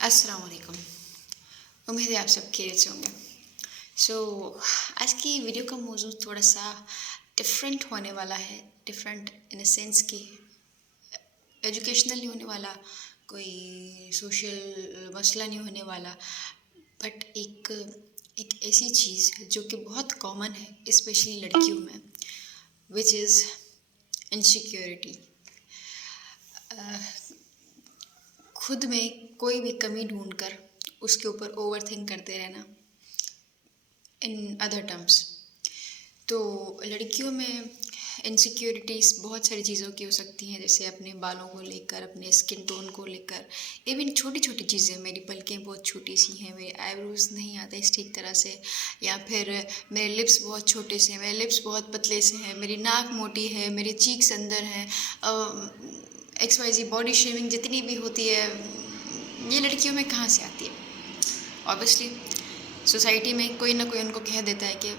अस्सलाम वालेकुम। उम्मीद है आप सब खैरियत से होंगे। सो आज की वीडियो का मौजू थोड़ा सा डिफरेंट होने वाला है। डिफरेंट इन अ सेंस कि एजुकेशनल नहीं होने वाला, कोई सोशल मसला नहीं होने वाला, बट एक ऐसी चीज़ जो कि बहुत कॉमन है स्पेशली लड़कियों में, विच इज़ इनसिक्योरिटी। खुद में कोई भी कमी ढूंढकर उसके ऊपर ओवर थिंक करते रहना। इन अदर टर्म्स, तो लड़कियों में इनसिक्योरिटीज़ बहुत सारी चीज़ों की हो सकती हैं, जैसे अपने बालों को लेकर, अपने स्किन टोन को लेकर, इवन छोटी छोटी चीज़ें। मेरी पलकें बहुत छोटी सी हैं, मेरे आईब्रोज नहीं आते इस ठीक तरह से, या फिर मेरे लिप्स बहुत छोटे से हैं, मेरे लिप्स बहुत पतले से हैं, मेरी नाक मोटी है, मेरे चीक्स अंदर हैं, XYZ बॉडी शेमिंग जितनी भी होती है, ये लड़कियों में कहाँ से आती है? ऑब्वियसली सोसाइटी में कोई ना कोई उनको कह देता है कि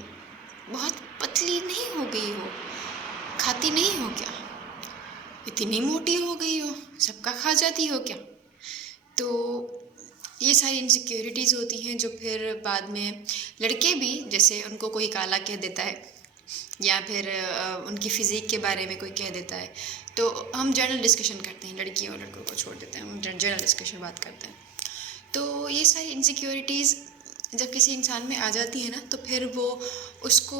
बहुत पतली नहीं हो गई हो, खाती नहीं हो क्या, इतनी मोटी हो गई हो, सबका खा जाती हो क्या। तो ये सारी इनसिक्योरिटीज़ होती हैं जो फिर बाद में लड़के भी, जैसे उनको कोई काला कह देता है या फिर उनकी फ़िज़ीक के बारे में कोई कह देता है, तो हम जनरल डिस्कशन करते हैं, लड़कियों और लड़कों को छोड़ देते हैं, हम जनरल डिस्कशन बात करते हैं। तो ये सारी इनसिक्योरिटीज़ जब किसी इंसान में आ जाती है ना, तो फिर वो उसको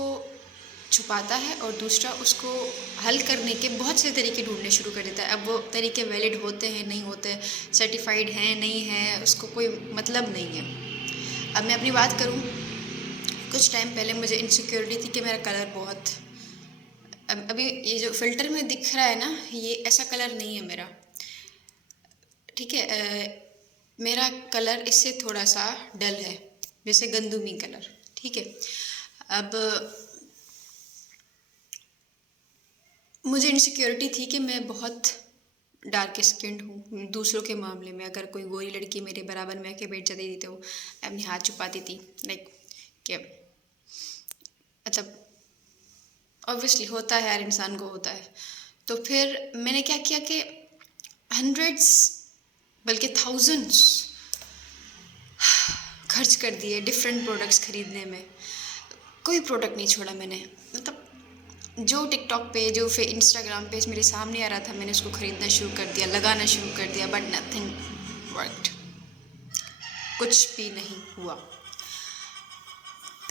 छुपाता है और दूसरा उसको हल करने के बहुत से तरीके ढूंढने शुरू कर देता है। अब वो तरीके वैलिड होते हैं नहीं होते, सर्टिफाइड हैं नहीं है, उसको कोई मतलब नहीं है। अब मैं अपनी बात करूँ, कुछ टाइम पहले मुझे इनसिक्योरिटी थी कि मेरा कलर बहुत, अभी ये जो फ़िल्टर में दिख रहा है ना, ये ऐसा कलर नहीं है मेरा, ठीक है। मेरा कलर इससे थोड़ा सा डल है, जैसे गंदुमी कलर, ठीक है। अब मुझे इनसिक्योरिटी थी कि मैं बहुत डार्क स्किन्ड हूँ दूसरों के मामले में। अगर कोई गोरी लड़की मेरे बराबर में आके बैठ जाती थी तो मैं अपने हाथ छुपाती थी, लाइक कि मतलब ऑब्वियसली होता है, हर इंसान को होता है। तो फिर मैंने क्या किया कि हंड्रेड्स बल्कि थाउजेंड्स खर्च कर दिए डिफरेंट प्रोडक्ट्स ख़रीदने में। कोई प्रोडक्ट नहीं छोड़ा मैंने, मतलब जो टिकटॉक पे, जो फिर इंस्टाग्राम पे मेरे सामने आ रहा था, मैंने उसको ख़रीदना शुरू कर दिया, लगाना शुरू कर दिया, बट नथिंग वर्कड, कुछ भी नहीं हुआ।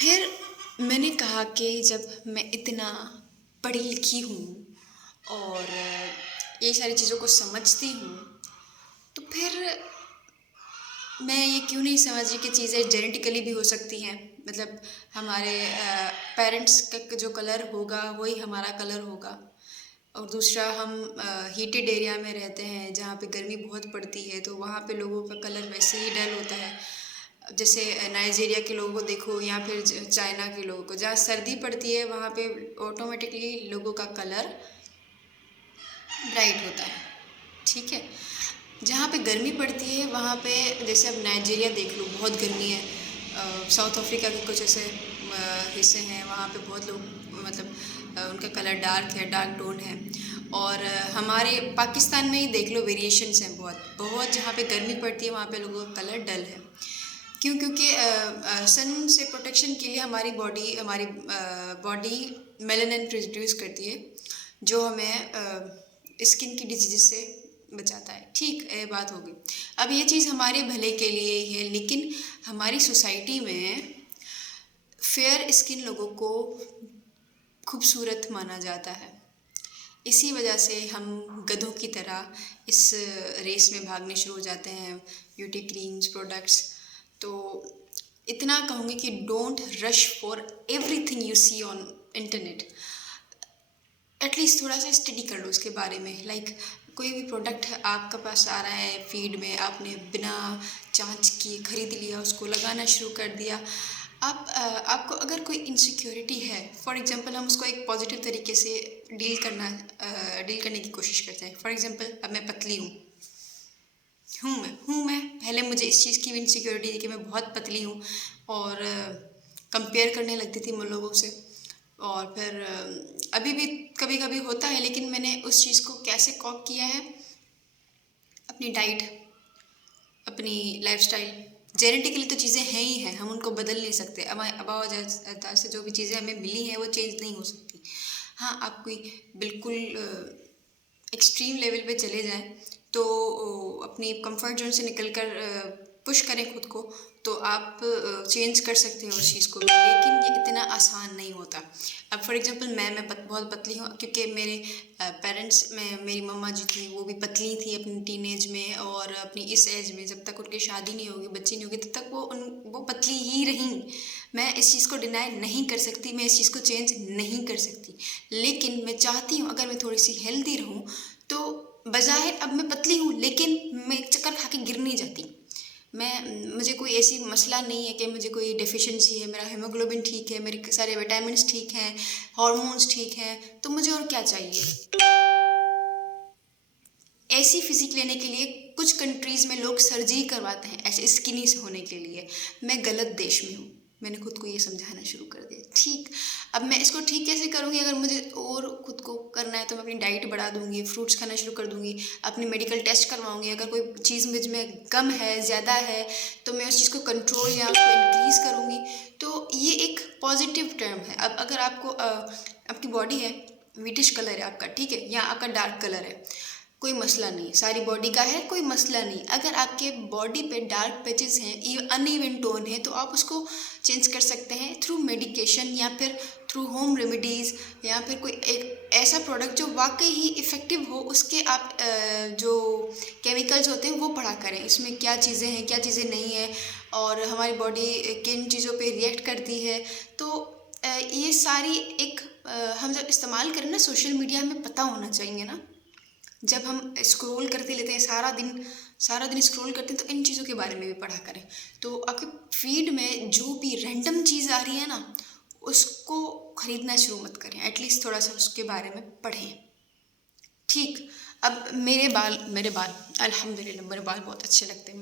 फिर मैंने कहा कि जब मैं इतना पढ़ी लिखी हूँ और ये सारी चीज़ों को समझती हूँ, तो फिर मैं ये क्यों नहीं समझ रही कि चीज़ें जेनेटिकली भी हो सकती हैं। मतलब हमारे पेरेंट्स का जो कलर होगा वही हमारा कलर होगा। और दूसरा, हम हीटेड एरिया में रहते हैं जहाँ पे गर्मी बहुत पड़ती है, तो वहाँ पे लोगों का कलर वैसे ही डल होता है। जैसे नाइजीरिया के लोगों को देखो, या फिर चाइना के लोगों को, जहाँ सर्दी पड़ती है वहाँ पे ऑटोमेटिकली लोगों का कलर ब्राइट होता है, ठीक है। जहाँ पे गर्मी पड़ती है वहाँ पे, जैसे अब नाइजीरिया देख लो, बहुत गर्मी है। साउथ अफ्रीका के कुछ ऐसे हिस्से हैं, वहाँ पे बहुत लोग, मतलब उनका कलर डार्क है, डार्क टोन है। और हमारे पाकिस्तान में ही देख लो, वेरिएशंस हैं बहुत बहुत। जहाँ पे गर्मी पड़ती है वहाँ पे लोगों का कलर डल है। क्यों? क्योंकि सन से प्रोटेक्शन के लिए हमारी बॉडी मेलानिन प्रोड्यूस करती है, जो हमें स्किन की डिजीज से बचाता है। ठीक है, बात हो गई। अब ये चीज़ हमारे भले के लिए ही है, लेकिन हमारी सोसाइटी में फेयर स्किन लोगों को खूबसूरत माना जाता है। इसी वजह से हम गधों की तरह इस रेस में भागने शुरू हो जाते हैं, ब्यूटी क्रीम्स, प्रोडक्ट्स। तो इतना कहूँगी कि don't rush for everything you see on internet. At least थोड़ा सा स्टडी कर लो उसके बारे में। लाइक कोई भी प्रोडक्ट आपके पास आ रहा है फीड में, आपने बिना जांच किए ख़रीद लिया, उसको लगाना शुरू कर दिया। आपको अगर कोई इनसिक्योरिटी है, फॉर एग्जांपल हम उसको एक पॉजिटिव तरीके से डील करने की कोशिश करते हैं। फॉर एग्जांपल, अब मैं पतली हूँ मैं पहले मुझे इस चीज़ की भी इनसिक्योरिटी थी कि मैं बहुत पतली हूँ, और कंपेयर करने लगती थी मैं लोगों से। और फिर अभी भी कभी कभी होता है, लेकिन मैंने उस चीज़ को कैसे कॉप किया है, अपनी डाइट अपनी लाइफस्टाइल, जेनेटिकली तो चीज़ें हैं ही हैं, हम उनको बदल नहीं सकते। अबाव से जो भी चीज़ें हमें मिली हैं वो चेंज नहीं हो सकती। हाँ, आप कोई बिल्कुल एक्सट्रीम लेवल पे चले जाएं तो अपनी कंफर्ट जोन से निकल कर पुश करें खुद को, तो आप चेंज कर सकते हो उस चीज़ को भी, लेकिन ये इतना आसान नहीं होता। अब फॉर एग्जांपल बहुत पतली हूँ, क्योंकि मेरे पेरेंट्स में मेरी मम्मा जी थी वो भी पतली थी अपनी टीनेज में, और अपनी इस एज में जब तक उनकी शादी नहीं होगी, बच्ची नहीं होगी, तब तक वो पतली ही रहीं। मैं इस चीज़ को डिनाई नहीं कर सकती, मैं इस चीज़ को चेंज नहीं कर सकती, लेकिन मैं चाहती हूँ अगर मैं थोड़ी सी हेल्दी रहूँ तो बज़ाहिर अब मैं पतली हूँ, लेकिन मैं चक्कर खा के गिर नहीं जाती। मुझे कोई ऐसी मसला नहीं है कि मुझे कोई डेफिशिएंसी है, मेरा हीमोग्लोबिन ठीक है, मेरे सारे विटामिन्स ठीक हैं, हार्मोन्स ठीक हैं, तो मुझे और क्या चाहिए। ऐसी फिजिक लेने के लिए कुछ कंट्रीज़ में लोग सर्जरी करवाते हैं ऐसे स्किनी से होने के लिए। मैं गलत देश में हूँ, मैंने खुद को ये समझाना शुरू कर दिया। ठीक, अब मैं इसको ठीक कैसे करूँगी? अगर मुझे और खुद को करना है तो मैं अपनी डाइट बढ़ा दूँगी, फ्रूट्स खाना शुरू कर दूँगी, अपनी मेडिकल टेस्ट करवाऊँगी। अगर कोई चीज़ मुझ में कम है, ज़्यादा है, तो मैं उस चीज़ को कंट्रोल या उसको इंक्रीज़ करूँगी। तो ये एक पॉजिटिव टर्म है। अब अगर आपकी बॉडी है, व्हिटिश कलर है आपका, ठीक है, या आपका डार्क कलर है, कोई मसला नहीं, सारी बॉडी का है, कोई मसला नहीं। अगर आपके बॉडी पे डार्क पैचेस हैं, अनइवन टोन है, तो आप उसको चेंज कर सकते हैं थ्रू मेडिकेशन या फिर थ्रू होम रेमेडीज़, या फिर कोई एक ऐसा प्रोडक्ट जो वाकई ही इफ़ेक्टिव हो, उसके आप जो केमिकल्स होते हैं वो पढ़ा करें, इसमें क्या चीज़ें हैं, क्या चीज़ें नहीं हैं, और हमारी बॉडी किन चीज़ों पे रिएक्ट करती है। तो ये सारी एक हम जब इस्तेमाल करें ना सोशल मीडिया, हमें पता होना चाहिए ना। जब हम स्क्रॉल करते लेते हैं सारा दिन स्क्रॉल करते हैं, तो इन चीज़ों के बारे में भी पढ़ा करें। तो आपके फीड में जो भी रैंडम चीज़ आ रही है ना, उसको ख़रीदना शुरू मत करें, एटलीस्ट थोड़ा सा उसके बारे में पढ़ें। ठीक, अब मेरे बाल अल्हम्दुलिल्लाह मेरे बाल बहुत अच्छे लगते हैं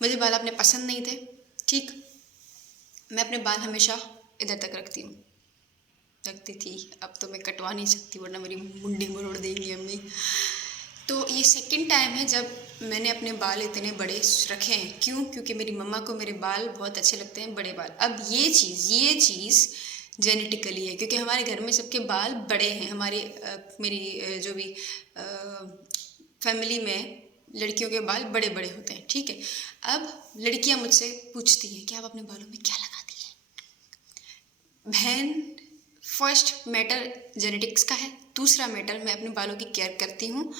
मुझे बाल अपने पसंद नहीं थे। ठीक, मैं अपने बाल हमेशा इधर तक रखती थी, अब तो मैं कटवा नहीं सकती वरना मेरी मुंडी मरोड़ देंगी अम्मी। तो ये सेकंड टाइम है जब मैंने अपने बाल इतने बड़े रखे हैं। क्यों? क्योंकि मेरी मम्मा को मेरे बाल बहुत अच्छे लगते हैं, बड़े बाल। अब ये चीज़ जेनेटिकली है, क्योंकि हमारे घर में सबके बाल बड़े हैं। मेरी जो भी फैमिली में लड़कियों के बाल बड़े बड़े होते हैं, ठीक है। अब लड़कियां मुझसे पूछती हैं कि आप अपने बालों में क्या लगाती हैं? बहन, फर्स्ट मैटर जेनेटिक्स का है, दूसरा मैटर मैं अपने बालों की केयर करती हूँ।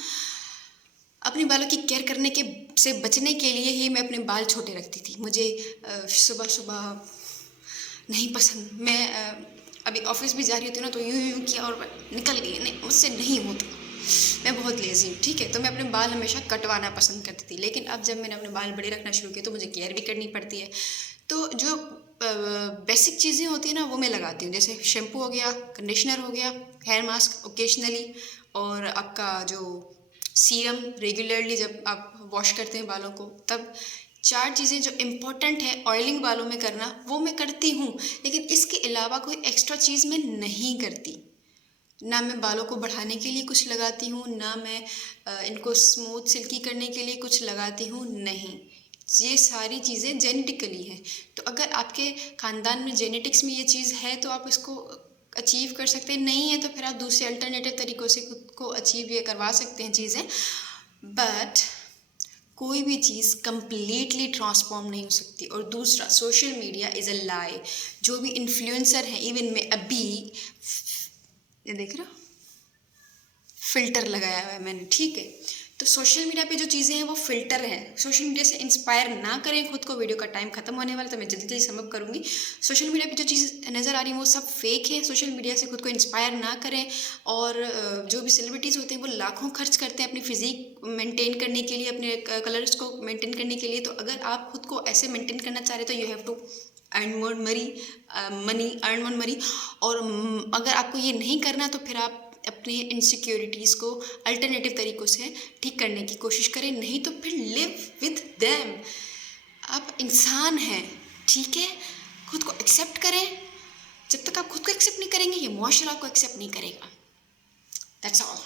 अपने बालों की केयर करने से बचने के लिए ही मैं अपने बाल छोटे रखती थी। मुझे सुबह नहीं पसंद, मैं अभी ऑफिस भी जा रही होती हूँ ना, तो यूँ किया और निकल गई, नहीं मुझसे नहीं होता, मैं बहुत लेज़ी हूँ, ठीक है। तो मैं अपने बाल हमेशा कटवाना पसंद करती थी, लेकिन अब जब मैंने अपने बाल बड़े रखना शुरू किए तो मुझे केयर भी करनी पड़ती है। तो जो बेसिक चीज़ें होती हैं ना, वो मैं लगाती हूँ, जैसे शैम्पू हो गया, कंडीशनर हो गया, हेयर मास्क ओकेजनली, और आपका जो सीरम रेगुलरली जब आप वॉश करते हैं बालों को, तब 4 चीज़ें जो इम्पोर्टेंट है ऑयलिंग बालों में करना, वो मैं करती हूँ। लेकिन इसके अलावा कोई एक्स्ट्रा चीज़ मैं नहीं करती। ना मैं बालों को बढ़ाने के लिए कुछ लगाती हूँ, ना मैं इनको स्मूथ सिल्की करने के लिए कुछ लगाती हूँ, नहीं। ये सारी चीज़ें जेनेटिकली हैं। तो अगर आपके ख़ानदान में जेनेटिक्स में ये चीज़ है तो आप इसको अचीव कर सकते हैं, नहीं है तो फिर आप दूसरे अल्टरनेटिव तरीक़ों से खुद को अचीव ये करवा सकते हैं चीज़ें। बट कोई भी चीज़ कम्प्लीटली ट्रांसफॉर्म नहीं हो सकती। और दूसरा, सोशल मीडिया इज़ अ लाई। जो भी इन्फ्लुएंसर हैं, इवन मैं अभी ये देख रहा, फ़िल्टर लगाया हुआ है मैंने, ठीक है। तो सोशल मीडिया पे जो चीज़ें हैं वो फ़िल्टर हैं। सोशल मीडिया से इंस्पायर ना करें खुद को। वीडियो का टाइम ख़त्म होने वाला, तो मैं जल्दी समअप करूँगी। सोशल मीडिया पे जो चीज़ नज़र आ रही है वो सब फेक है। सोशल मीडिया से खुद को इंस्पायर ना करें। और जो भी सेलिब्रिटीज़ होते हैं वो लाखों खर्च करते हैं अपनी फ़िज़ीक मेंटेन करने के लिए, अपने कलर्स को मेंटेन करने के लिए। तो अगर आप खुद को ऐसे मेंटेन करना चाह रहे तो you have to earn more money. और अगर आपको ये नहीं करना तो फिर आप अपने इनसिक्योरिटीज़ को अल्टरनेटिव तरीक़ों से ठीक करने की कोशिश करें, नहीं तो फिर लिव विथ देम। आप इंसान हैं, ठीक है। खुद को एक्सेप्ट करें। जब तक आप खुद को एक्सेप्ट नहीं करेंगे, ये मुआशरा आपको एक्सेप्ट नहीं करेगा। That's all.